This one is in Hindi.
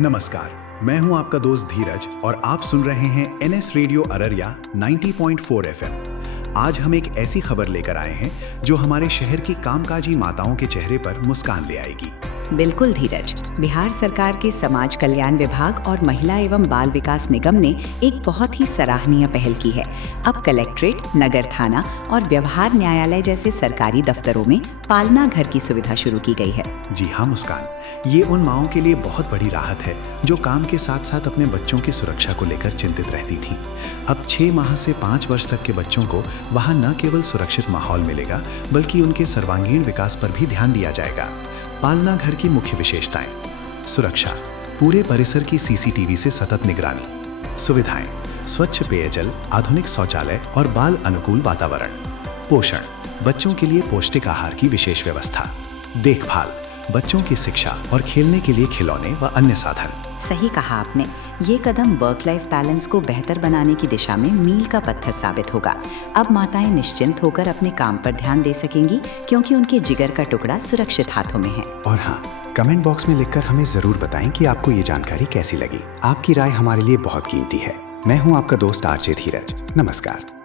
नमस्कार, मैं हूं आपका दोस्त धीरज और आप सुन रहे हैं एनएस रेडियो अररिया 90.4 एफएम। आज हम एक ऐसी खबर लेकर आए हैं जो हमारे शहर की कामकाजी माताओं के चेहरे पर मुस्कान ले आएगी। बिल्कुल धीरज, बिहार सरकार के समाज कल्याण विभाग और महिला एवं बाल विकास निगम ने एक बहुत ही सराहनीय पहल की है। अब कलेक्ट्रेट, नगर थाना और व्यवहार न्यायालय जैसे सरकारी दफ्तरों में पालना घर की सुविधा शुरू की गई है। जी हाँ मुस्कान, ये उन माओं के लिए बहुत बड़ी राहत है जो काम के साथ साथ अपने बच्चों की सुरक्षा को लेकर चिंतित रहती थीं। अब 6 माह से 5 वर्ष तक के बच्चों को वहाँ न केवल सुरक्षित माहौल मिलेगा बल्कि उनके सर्वांगीण विकास पर भी ध्यान दिया जाएगा। पालना घर की मुख्य विशेषताएं: सुरक्षा, पूरे परिसर की सीसीटीवी से सतत निगरानी। सुविधाएं: स्वच्छ पेयजल, आधुनिक शौचालय और बाल अनुकूल वातावरण। पोषण: बच्चों के लिए पौष्टिक आहार की विशेष व्यवस्था। देखभाल: बच्चों की शिक्षा और खेलने के लिए खिलौने व अन्य साधन। सही कहा आपने, ये कदम वर्क लाइफ बैलेंस को बेहतर बनाने की दिशा में मील का पत्थर साबित होगा। अब माताएं निश्चिंत होकर अपने काम पर ध्यान दे सकेंगी क्योंकि उनके जिगर का टुकड़ा सुरक्षित हाथों में है। और हाँ, कमेंट बॉक्स में लिखकर हमें जरूर बताएं कि आपको ये जानकारी कैसी लगी। आपकी राय हमारे लिए बहुत कीमती है। मैं हूँ आपका दोस्त आरजे धीरज। नमस्कार।